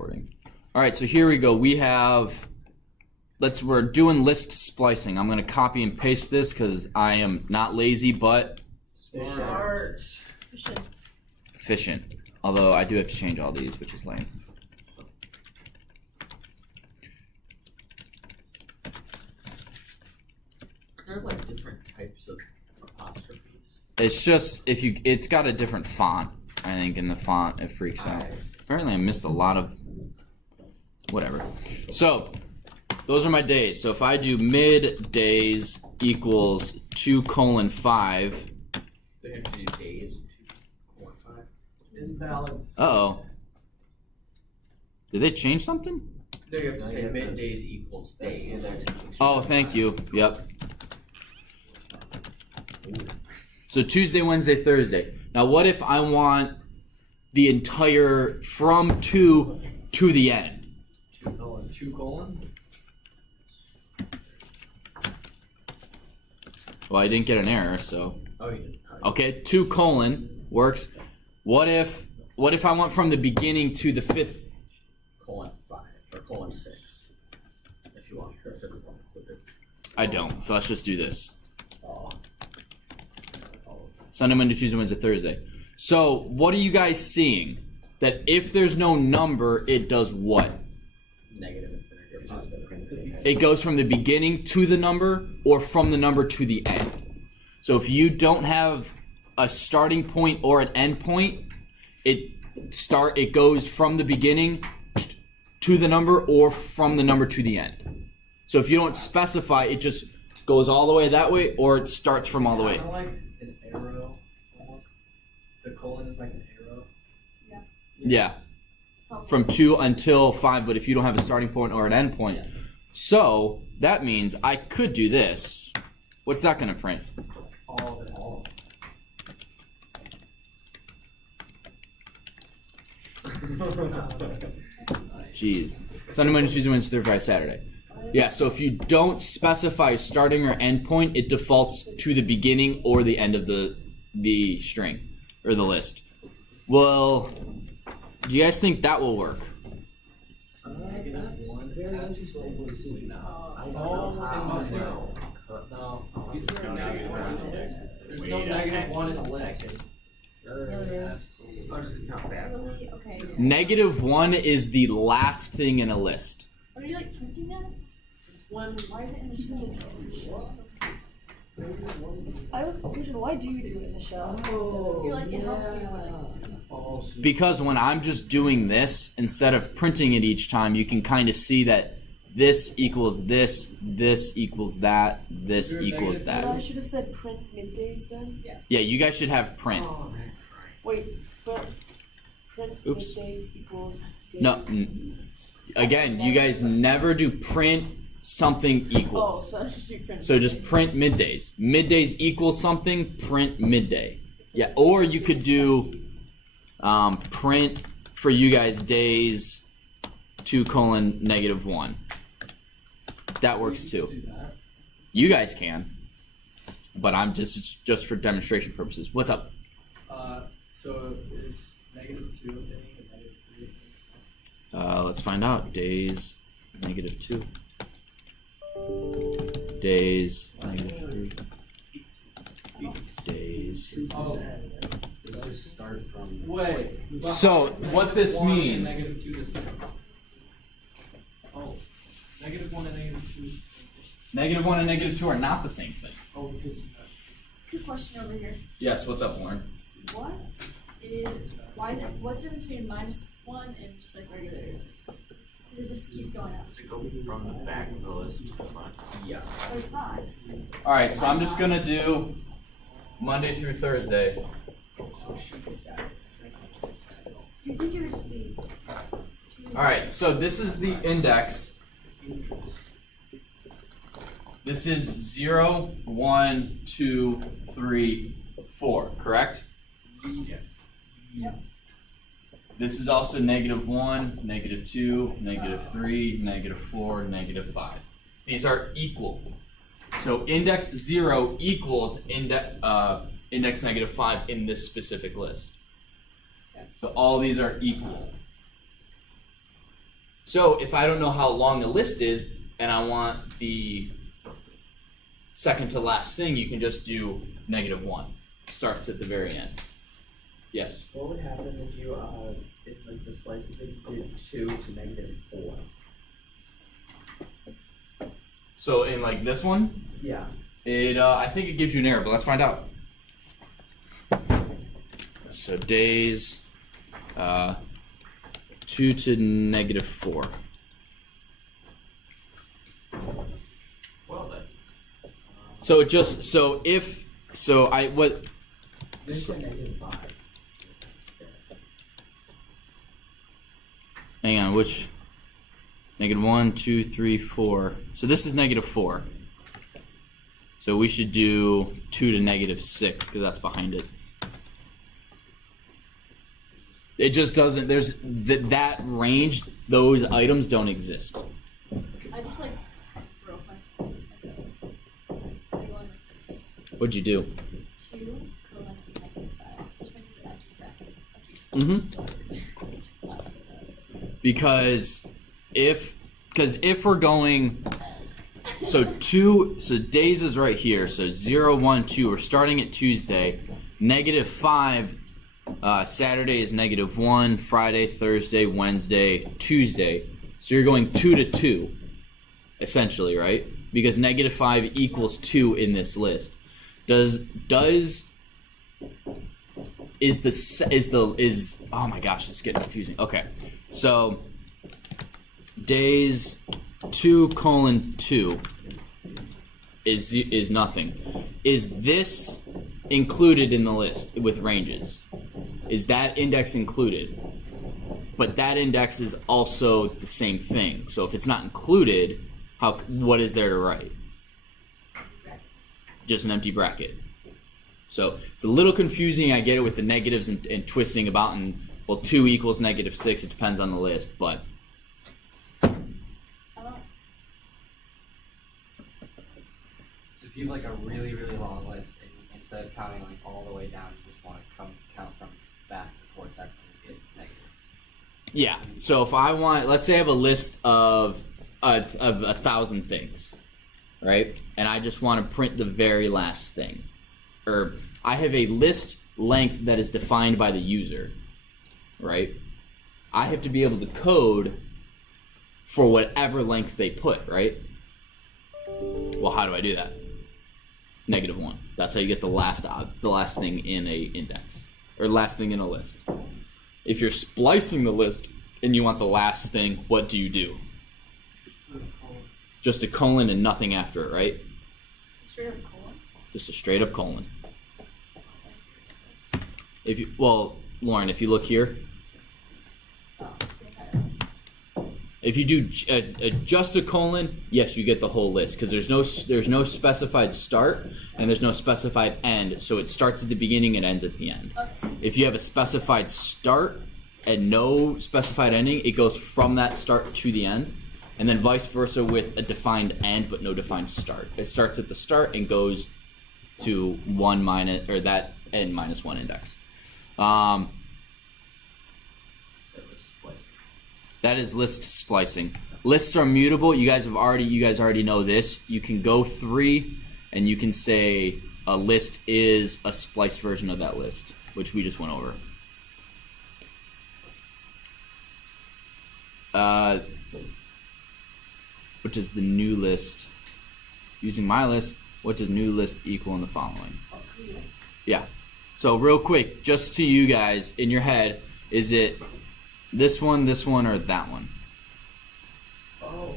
recording. All right, so here we go. We have, we're doing list splicing. I'm going to copy and paste this because I am not lazy, but Smart. efficient. Although I do have to change all these, which is lame. Are there like different types of apostrophes? It's just, it's got a different font, I think, in the font, it freaks out. Apparently I missed a lot of, whatever. So, those are my days. So if I do mid days equals 2:5. So you have to do days, 2:5. Imbalance. Uh-oh. Did they change something? No, you have to say mid days equals days. Oh, thank you. Yep. So Tuesday, Wednesday, Thursday. Now what if I want the entire from 2 to the end? 2:2. Well, I didn't get an error, so. Oh, you did. Okay, 2: works. What if I want from the beginning to the 5th? :5 or :6. If you want your 5th one. I don't, so let's just do this. Oh. Sunday, Monday, Tuesday, Wednesday, Thursday. So, what are you guys seeing? That if there's no number, it does what? Negative infinity or positive infinity. It goes from the beginning to the number or from the number to the end. So if you don't have a starting point or an end point, it goes from the beginning to the number or from the number to the end. So if you don't specify, it just goes all the way that way or it starts from all the way. Kind of like an arrow, almost. The colon is like an arrow. Yeah. From 2 until 5, but if you don't have a starting point or an end point. Yeah. So that means I could do this. What's that going to print? All of it, all. Jeez. Sunday, Monday, Tuesday, Wednesday, Thursday, Friday, Saturday. Yeah, so if you don't specify starting or end point, it defaults to the beginning or the end of the string or the list. Well, do you guys think that will work? Absolutely not. No. There's no -1 in the list. How does it count back? Really? Okay. -1 is the last thing in a list. Are you like printing that? Why is it in the shell? I have a question. Why do you do it in the shell instead of? Feel like it helps you like. Because when I'm just doing this, instead of printing it each time, you can kind of see that this equals this, this equals that, this equals But I that. should have said print middays then. Yeah, you guys should have print. Wait, but print Oops. middays equals days. No, again, you guys never do print something Oh, equals. so I should do print. So just print middays. Middays equals something, print midday. Yeah, or you could do print for you guys days 2:1. That works too. You guys can, but I'm just for demonstration purposes. What's up? So is -2 a thing and -3 a thing? Let's find out. Days -2. Days -3. Days. Oh. Start from. Wait. So, what this -1 means- and -2 the same. Oh. -1 and -2 is the same thing. -1 and -2 are not the same thing. Oh, because it's not. Good question over here. Yes. What's up, Lauren? What's the difference between -1 and just like regular? Because it just keeps going up. Does it go from the back of the list to the front? Yeah. But it's not. All right. So I'm just gonna do Monday through Thursday. So should be static. You think it would just be Tuesday? All right. So this is the index. This is 0, 1, 2, 3, 4. Correct? Yes. Yep. This is also -1, -2, -3, -4, -5. These are equal. So index 0 equals index -5 in this specific list. So all these are equal. So if I don't know how long the list is and I want the second to last thing, you can just do -1. Starts at the very end. Yes. What would happen if you if like the splicing thing did 2 to -4? So in like this one, Yeah. it I think it gives you an error, but let's find out. So days 2 to -4. Well then. So it just so if so I what This is -5. hang on, which -1, 2, 3, 4. So this is -4. So we should do 2 to -6 because that's behind it. It just doesn't. There's that range. Those items don't exist. I just like real quick. I'm going like this. What'd you do? 2:5. Just went to the empty bracket. Okay, just Mhm. sorry. Because if we're going so days is right here. So 0, 1, 2. We're starting at Tuesday. -5. Saturday is -1, Friday, Thursday, Wednesday, Tuesday. So you're going 2 to 2, essentially, right? Because -5 equals 2 in this list. Is oh my gosh, this is getting confusing. Okay, so days 2:2 is nothing. Is this included in the list with ranges? Is that index included? But that index is also the same thing. So if it's not included, what is there to write? Just an empty bracket. So it's a little confusing. I get it with the negatives and twisting about, and well, 2 equals -6. It depends on the list, but So if you have like a really, really long list, and instead of counting like all the way down, you just want to count from back to forth, that's when you get negative. yeah. So if I want, let's say I have a list of 1,000 things, right? And I just want to print the very last thing. Or I have a list length that is defined by the user, right? I have to be able to code for whatever length they put, right? Well, how do I do that? -1. That's how you get the last thing in a index, or last thing in a list. If you're splicing the list and you want the last thing, what do you do? Just a colon and nothing after it, right? Straight up colon. Just a straight up colon. If you, well, Lauren, if you look here, Oh, it's the entire list. if you do just a colon, yes, you get the whole list because there's no specified start and there's no specified end, so it starts at the beginning and ends at the end. Okay. If you have a specified start and no specified ending, it goes from that start to the end, and then vice versa with a defined end but no defined start. It starts at the start and goes to one minus, or that end -1 index. That is list splicing. Lists are mutable. You guys already know this. You can go 3 and you can say a list is a spliced version of that list, which we just went over. Which is the new list. Using my list, what does new list equal in the following? Yeah. So real quick, just to you guys in your head, is it this one, or that one? Oh.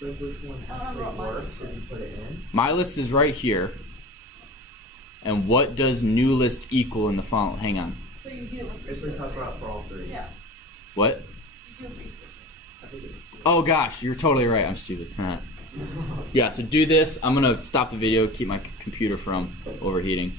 But which one actually works if you put it in? My list is right here. And what does new list equal in the following? Hang on. So you do it for It's each a list, tough right? route for all 3. Yeah. What? You do it for each list. I think it's Oh gosh, you're totally right. I'm stupid. Yeah, so do this. I'm gonna stop the video, keep my computer from overheating.